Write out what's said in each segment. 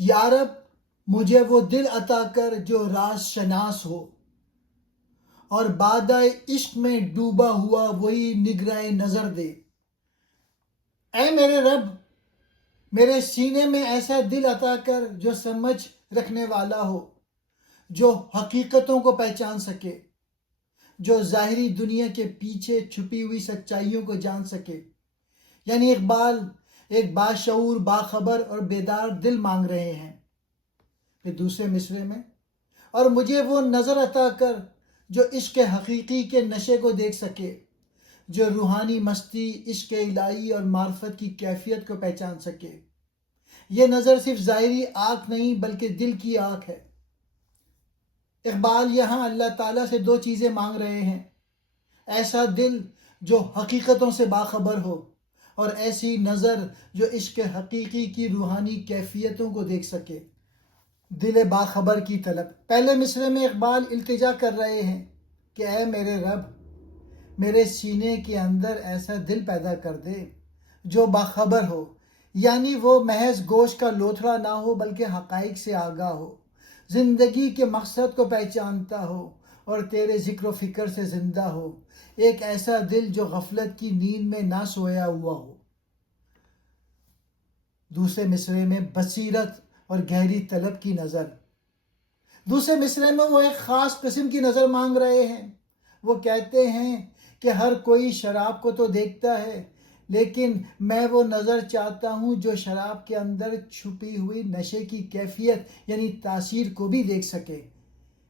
یا رب مجھے وہ دل عطا کر جو راز شناس ہو، اور بادۂ عشق میں ڈوبا ہوا وہی نگرہ نظر دے۔ اے میرے رب میرے سینے میں ایسا دل عطا کر جو سمجھ رکھنے والا ہو، جو حقیقتوں کو پہچان سکے، جو ظاہری دنیا کے پیچھے چھپی ہوئی سچائیوں کو جان سکے۔ یعنی اقبال ایک باشعور، باخبر اور بیدار دل مانگ رہے ہیں۔ پھر دوسرے مصرعے میں، اور مجھے وہ نظر عطا کر جو عشق حقیقی کے نشے کو دیکھ سکے، جو روحانی مستی، عشق الہی اور معرفت کی کیفیت کو پہچان سکے۔ یہ نظر صرف ظاہری آنکھ نہیں بلکہ دل کی آنکھ ہے۔ اقبال یہاں اللہ تعالیٰ سے دو چیزیں مانگ رہے ہیں: ایسا دل جو حقیقتوں سے باخبر ہو، اور ایسی نظر جو عشق حقیقی کی روحانی کیفیتوں کو دیکھ سکے۔ دل باخبر کی طلب۔ پہلے مصرعے میں اقبال التجا کر رہے ہیں کہ اے میرے رب میرے سینے کے اندر ایسا دل پیدا کر دے جو باخبر ہو، یعنی وہ محض گوشت کا لوتھڑا نہ ہو بلکہ حقائق سے آگاہ ہو، زندگی کے مقصد کو پہچانتا ہو اور تیرے ذکر و فکر سے زندہ ہو۔ ایک ایسا دل جو غفلت کی نیند میں نہ سویا ہوا ہو۔ دوسرے مصرعے میں بصیرت اور گہری طلب کی نظر۔ دوسرے مصرعے میں وہ ایک خاص قسم کی نظر مانگ رہے ہیں۔ وہ کہتے ہیں کہ ہر کوئی شراب کو تو دیکھتا ہے، لیکن میں وہ نظر چاہتا ہوں جو شراب کے اندر چھپی ہوئی نشے کی کیفیت یعنی تاثیر کو بھی دیکھ سکے۔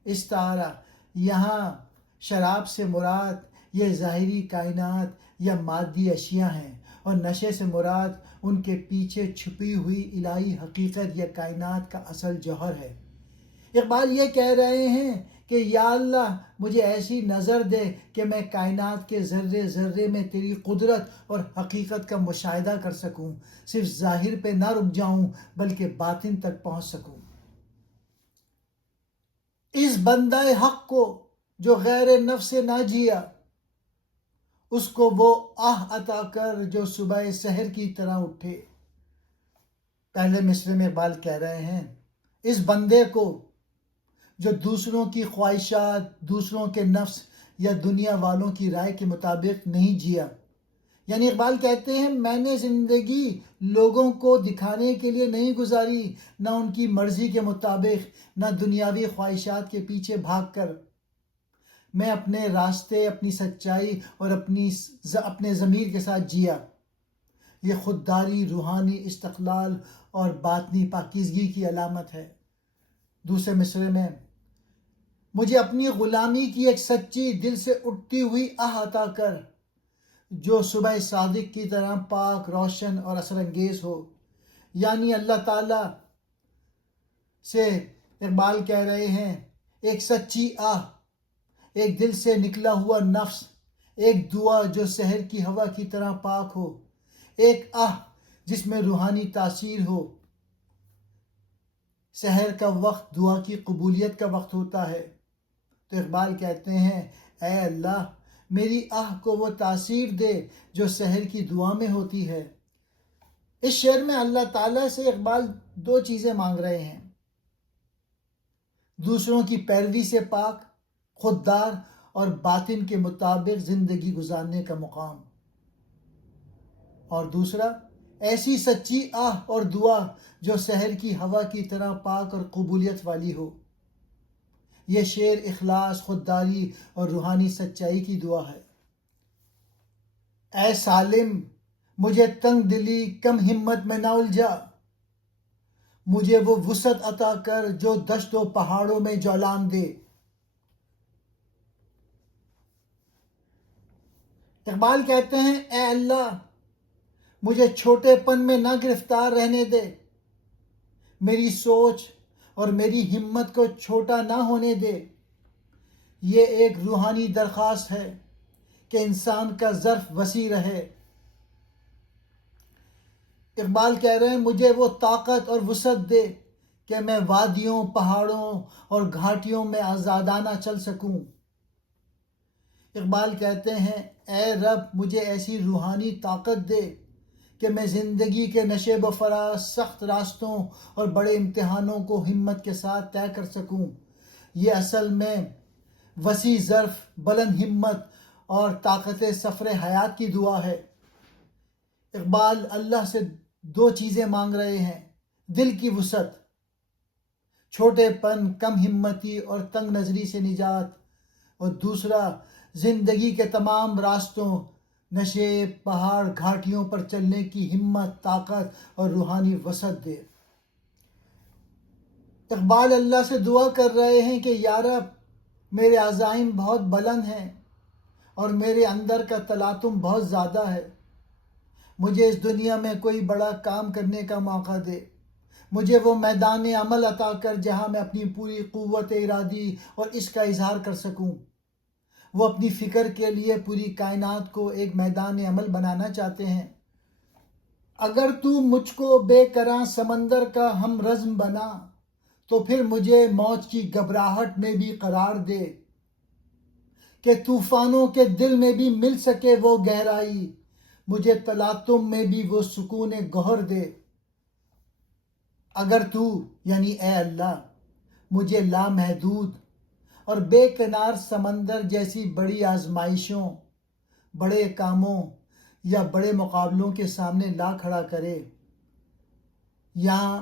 اس طرح یہاں شراب سے مراد یہ ظاہری کائنات یا مادی اشیاء ہیں، اور نشے سے مراد ان کے پیچھے چھپی ہوئی الہی حقیقت یا کائنات کا اصل جوہر ہے۔ اقبال یہ کہہ رہے ہیں کہ یا اللہ مجھے ایسی نظر دے کہ میں کائنات کے ذرے ذرے میں تیری قدرت اور حقیقت کا مشاہدہ کر سکوں، صرف ظاہر پہ نہ رک جاؤں بلکہ باطن تک پہنچ سکوں۔ اس بندہ حق کو جو غیر نفس سے نہ جیا، اس کو وہ آہ عطا کر جو صبح سحر کی طرح اٹھے۔ پہلے مصرعے میں اقبال کہہ رہے ہیں اس بندے کو جو دوسروں کی خواہشات، دوسروں کے نفس یا دنیا والوں کی رائے کے مطابق نہیں جیا۔ یعنی اقبال کہتے ہیں میں نے زندگی لوگوں کو دکھانے کے لیے نہیں گزاری، نہ ان کی مرضی کے مطابق، نہ دنیاوی خواہشات کے پیچھے بھاگ کر۔ میں اپنے راستے، اپنی سچائی اور اپنے ضمیر کے ساتھ جیا۔ یہ خودداری روحانی استقلال اور باطنی پاکیزگی کی علامت ہے۔ دوسرے مصرعے میں مجھے اپنی غلامی کی ایک سچی دل سے اٹھتی ہوئی آہ عطا کر جو صبح صادق کی طرح پاک، روشن اور اثر انگیز ہو۔ یعنی اللہ تعالیٰ سے اقبال کہہ رہے ہیں ایک سچی آہ، ایک دل سے نکلا ہوا نفس، ایک دعا جو سحر کی ہوا کی طرح پاک ہو، ایک آہ جس میں روحانی تاثیر ہو۔ سحر کا وقت دعا کی قبولیت کا وقت ہوتا ہے، تو اقبال کہتے ہیں اے اللہ میری آہ کو وہ تاثیر دے جو سحر کی دعا میں ہوتی ہے۔ اس شعر میں اللہ تعالیٰ سے اقبال دو چیزیں مانگ رہے ہیں: دوسروں کی پیروی سے پاک، خوددار اور باطن کے مطابق زندگی گزارنے کا مقام، اور دوسرا ایسی سچی آہ اور دعا جو سحر کی ہوا کی طرح پاک اور قبولیت والی ہو۔ یہ شعر اخلاص، خودداری اور روحانی سچائی کی دعا ہے۔ اے سالم مجھے تنگ دلی کم ہمت میں نہ الجھا، مجھے وہ وسعت عطا کر جو دشت و پہاڑوں میں جولان دے۔ اقبال کہتے ہیں اے اللہ مجھے چھوٹے پن میں نہ گرفتار رہنے دے، میری سوچ اور میری ہمت کو چھوٹا نہ ہونے دے۔ یہ ایک روحانی درخواست ہے کہ انسان کا ظرف وسیع رہے۔ اقبال کہہ رہے ہیں مجھے وہ طاقت اور وسعت دے کہ میں وادیوں، پہاڑوں اور گھاٹیوں میں آزادانہ چل سکوں۔ اقبال کہتے ہیں اے رب مجھے ایسی روحانی طاقت دے کہ میں زندگی کے نشیب و فراز، سخت راستوں اور بڑے امتحانوں کو ہمت کے ساتھ طے کر سکوں۔ یہ اصل میں وسیع ظرف، بلند ہمت اور طاقت سفر حیات کی دعا ہے۔ اقبال اللہ سے دو چیزیں مانگ رہے ہیں: دل کی وسعت، چھوٹے پن، کم ہمتی اور تنگ نظری سے نجات، اور دوسرا زندگی کے تمام راستوں، نشیب، پہاڑ، گھاٹیوں پر چلنے کی ہمت، طاقت اور روحانی وسعت دے۔ اقبال اللہ سے دعا کر رہے ہیں کہ یا رب، میرے عزائم بہت بلند ہیں اور میرے اندر کا تلاطم بہت زیادہ ہے۔ مجھے اس دنیا میں کوئی بڑا کام کرنے کا موقع دے۔ مجھے وہ میدان عمل عطا کر جہاں میں اپنی پوری قوت ارادی اور اس کا اظہار کر سکوں۔ وہ اپنی فکر کے لیے پوری کائنات کو ایک میدان عمل بنانا چاہتے ہیں۔ اگر تو مجھ کو بے کراں سمندر کا ہم رزم بنا، تو پھر مجھے موج کی گھبراہٹ میں بھی قرار دے، کہ طوفانوں کے دل میں بھی مل سکے وہ گہرائی، مجھے تلاطم میں بھی وہ سکون گوہر دے۔ اگر تو یعنی اے اللہ مجھے لامحدود اور بے کنار سمندر جیسی بڑی آزمائشوں، بڑے کاموں یا بڑے مقابلوں کے سامنے لا کھڑا کرے۔ یہاں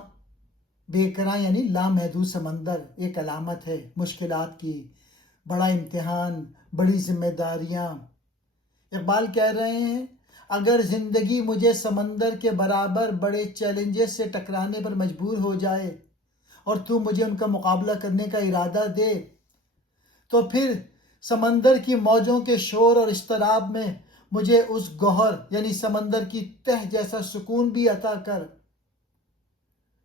بے کنار یعنی لامحدود سمندر ایک علامت ہے مشکلات کی، بڑا امتحان، بڑی ذمہ داریاں۔ اقبال کہہ رہے ہیں اگر زندگی مجھے سمندر کے برابر بڑے چیلنجز سے ٹکرانے پر مجبور ہو جائے اور تو مجھے ان کا مقابلہ کرنے کا ارادہ دے، تو پھر سمندر کی موجوں کے شور اور اضطراب میں مجھے اس گوہر یعنی سمندر کی تہ جیسا سکون بھی عطا کر۔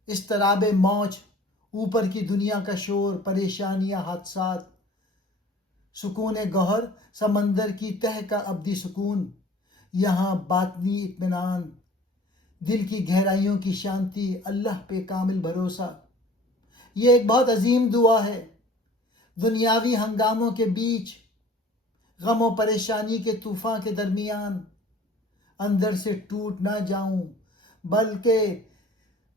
اضطراب موج، اوپر کی دنیا کا شور، پریشانیاں، حادثات، سکون گوہر، سمندر کی تہ کا ابدی سکون، یہاں باطنی اطمینان، دل کی گہرائیوں کی شانتی، اللہ پہ کامل بھروسہ۔ یہ ایک بہت عظیم دعا ہے۔ دنیاوی ہنگاموں کے بیچ، غم و پریشانی کے طوفان کے درمیان اندر سے ٹوٹ نہ جاؤں، بلکہ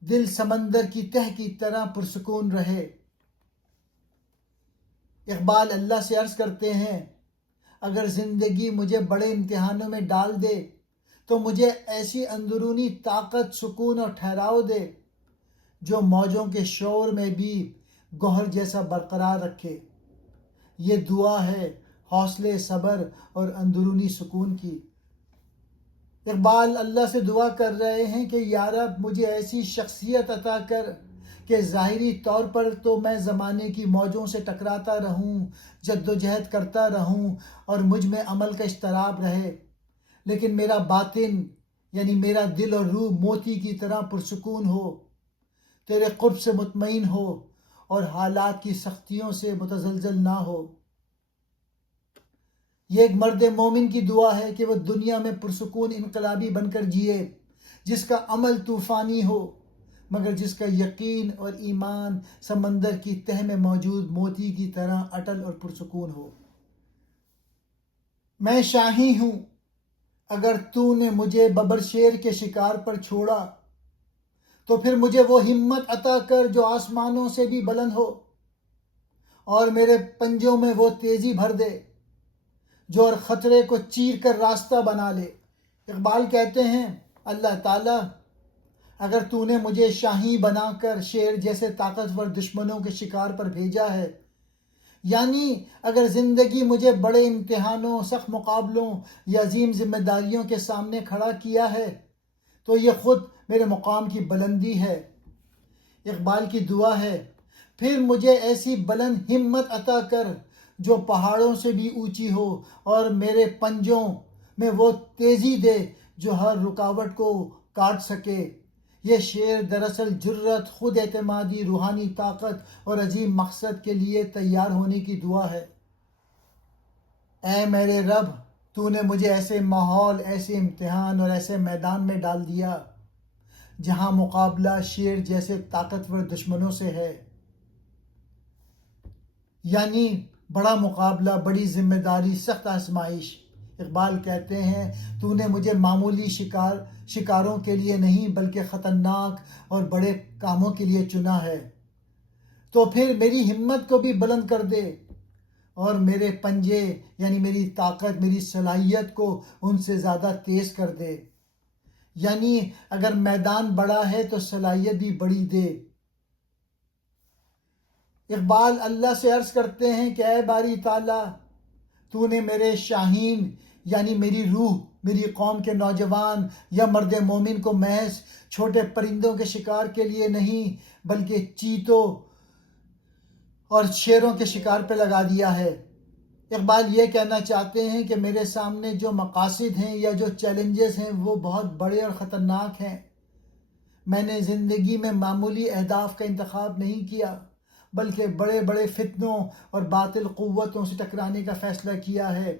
دل سمندر کی تہ کی طرح پرسکون رہے۔ اقبال اللہ سے عرض کرتے ہیں اگر زندگی مجھے بڑے امتحانوں میں ڈال دے تو مجھے ایسی اندرونی طاقت، سکون اور ٹھہراؤ دے جو موجوں کے شور میں بھی گوہر جیسا برقرار رکھے۔ یہ دعا ہے حوصلے، صبر اور اندرونی سکون کی۔ اقبال اللہ سے دعا کر رہے ہیں کہ یا رب مجھے ایسی شخصیت عطا کر کہ ظاہری طور پر تو میں زمانے کی موجوں سے ٹکراتا رہوں، جدوجہد کرتا رہوں اور مجھ میں عمل کا اضطراب رہے، لیکن میرا باطن یعنی میرا دل اور روح موتی کی طرح پرسکون ہو، تیرے قرب سے مطمئن ہو اور حالات کی سختیوں سے متزلزل نہ ہو۔ یہ ایک مرد مومن کی دعا ہے کہ وہ دنیا میں پرسکون انقلابی بن کر جیے، جس کا عمل طوفانی ہو مگر جس کا یقین اور ایمان سمندر کی تہ میں موجود موتی کی طرح اٹل اور پرسکون ہو۔ میں شاہی ہوں، اگر تو نے مجھے ببر شیر کے شکار پر چھوڑا تو پھر مجھے وہ ہمت عطا کر جو آسمانوں سے بھی بلند ہو، اور میرے پنجوں میں وہ تیزی بھر دے جو اور خطرے کو چیر کر راستہ بنا لے۔ اقبال کہتے ہیں اللہ تعالیٰ اگر تو نے مجھے شاہی بنا کر شیر جیسے طاقتور دشمنوں کے شکار پر بھیجا ہے، یعنی اگر زندگی مجھے بڑے امتحانوں، سخت مقابلوں یا عظیم ذمہ داریوں کے سامنے کھڑا کیا ہے، تو یہ خود میرے مقام کی بلندی ہے۔ اقبال کی دعا ہے پھر مجھے ایسی بلند ہمت عطا کر جو پہاڑوں سے بھی اونچی ہو، اور میرے پنجوں میں وہ تیزی دے جو ہر رکاوٹ کو کاٹ سکے۔ یہ شعر دراصل جرت، خود اعتمادی، روحانی طاقت اور عظیم مقصد کے لیے تیار ہونے کی دعا ہے۔ اے میرے رب، تو نے مجھے ایسے ماحول، ایسے امتحان اور ایسے میدان میں ڈال دیا جہاں مقابلہ شیر جیسے طاقتور دشمنوں سے ہے، یعنی بڑا مقابلہ، بڑی ذمہ داری، سخت آزمائش۔ اقبال کہتے ہیں تو نے مجھے معمولی شکاروں کے لیے نہیں بلکہ خطرناک اور بڑے کاموں کے لیے چنا ہے، تو پھر میری ہمت کو بھی بلند کر دے اور میرے پنجے یعنی میری طاقت، میری صلاحیت کو ان سے زیادہ تیز کر دے. یعنی اگر میدان بڑا ہے تو صلاحیت بھی بڑی دے. اقبال اللہ سے عرض کرتے ہیں کہ اے باری تعالیٰ، تو نے میرے شاہین یعنی میری روح، میری قوم کے نوجوان یا مرد مومن کو محض چھوٹے پرندوں کے شکار کے لیے نہیں بلکہ چیتوں اور شیروں کے شکار پہ لگا دیا ہے. اقبال یہ کہنا چاہتے ہیں کہ میرے سامنے جو مقاصد ہیں یا جو چیلنجز ہیں وہ بہت بڑے اور خطرناک ہیں. میں نے زندگی میں معمولی اہداف کا انتخاب نہیں کیا بلکہ بڑے بڑے فتنوں اور باطل قوتوں سے ٹکرانے کا فیصلہ کیا ہے.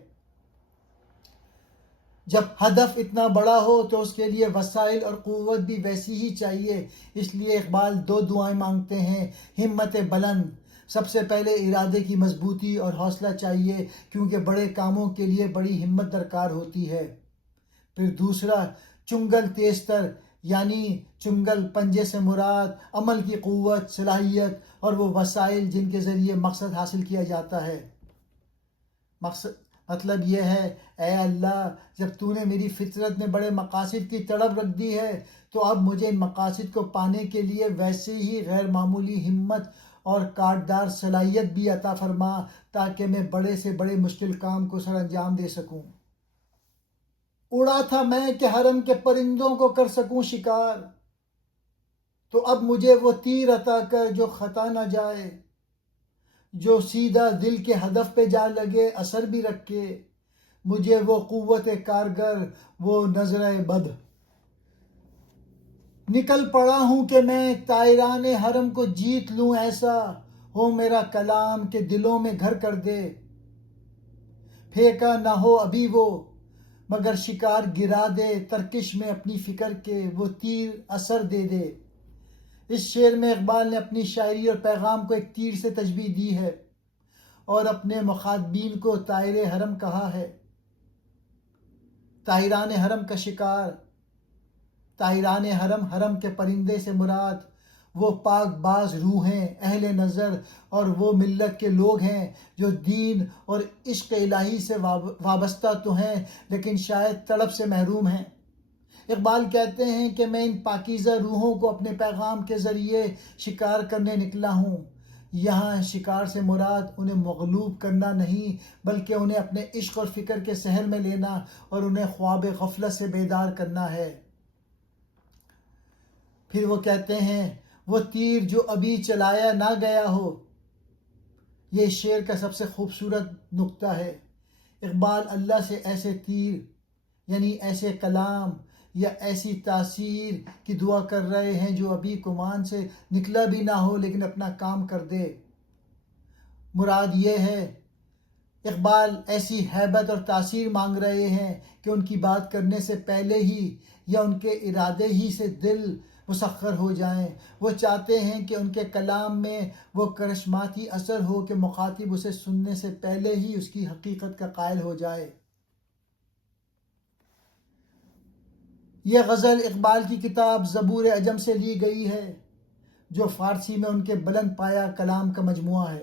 جب ہدف اتنا بڑا ہو تو اس کے لیے وسائل اور قوت بھی ویسی ہی چاہیے. اس لیے اقبال 2 دعائیں مانگتے ہیں. ہمت بلند، سب سے پہلے ارادے کی مضبوطی اور حوصلہ چاہیے کیونکہ بڑے کاموں کے لیے بڑی ہمت درکار ہوتی ہے. پھر دوسرا چنگل تیزتر، یعنی چنگل پنجے سے مراد عمل کی قوت، صلاحیت اور وہ وسائل جن کے ذریعے مقصد حاصل کیا جاتا ہے. مطلب یہ ہے اے اللہ، جب تو نے میری فطرت میں بڑے مقاصد کی تڑپ رکھ دی ہے تو اب مجھے ان مقاصد کو پانے کے لیے ویسے ہی غیر معمولی ہمت اور کاٹدار صلاحیت بھی عطا فرما تاکہ میں بڑے سے بڑے مشکل کام کو سر انجام دے سکوں. اڑا تھا میں کہ حرم کے پرندوں کو کر سکوں شکار، تو اب مجھے وہ تیر عطا کر جو خطا نہ جائے، جو سیدھا دل کے ہدف پہ جا لگے اثر بھی رکھے، مجھے وہ قوت کارگر، وہ نظر بد. نکل پڑا ہوں کہ میں طائران حرم کو جیت لوں، ایسا ہو میرا کلام کہ دلوں میں گھر کر دے. پھینکا نہ ہو ابھی وہ مگر شکار گرا دے، ترکش میں اپنی فکر کے وہ تیر اثر دے دے. اس شعر میں اقبال نے اپنی شاعری اور پیغام کو ایک تیر سے تشبیہ دی ہے اور اپنے مخاطبین کو طائر حرم کہا ہے. طائران حرم کا شکار، طائران حرم، حرم کے پرندے سے مراد وہ پاک باز روحیں، اہل نظر اور وہ ملت کے لوگ ہیں جو دین اور عشق الہی سے وابستہ تو ہیں لیکن شاید طلب سے محروم ہیں. اقبال کہتے ہیں کہ میں ان پاکیزہ روحوں کو اپنے پیغام کے ذریعے شکار کرنے نکلا ہوں. یہاں شکار سے مراد انہیں مغلوب کرنا نہیں بلکہ انہیں اپنے عشق اور فکر کے سحر میں لینا اور انہیں خواب غفلت سے بیدار کرنا ہے. پھر وہ کہتے ہیں وہ تیر جو ابھی چلایا نہ گیا ہو. یہ شعر کا سب سے خوبصورت نقطہ ہے. اقبال اللہ سے ایسے تیر یعنی ایسے کلام یا ایسی تاثیر کی دعا کر رہے ہیں جو ابھی کمان سے نکلا بھی نہ ہو لیکن اپنا کام کر دے. مراد یہ ہے اقبال ایسی ہیبت اور تاثیر مانگ رہے ہیں کہ ان کی بات کرنے سے پہلے ہی یا ان کے ارادے ہی سے دل مسخر ہو جائیں. وہ چاہتے ہیں کہ ان کے کلام میں وہ کرشماتی اثر ہو کہ مخاطب اسے سننے سے پہلے ہی اس کی حقیقت کا قائل ہو جائے. یہ غزل اقبال کی کتاب زبور عجم سے لی گئی ہے جو فارسی میں ان کے بلند پایہ کلام کا مجموعہ ہے.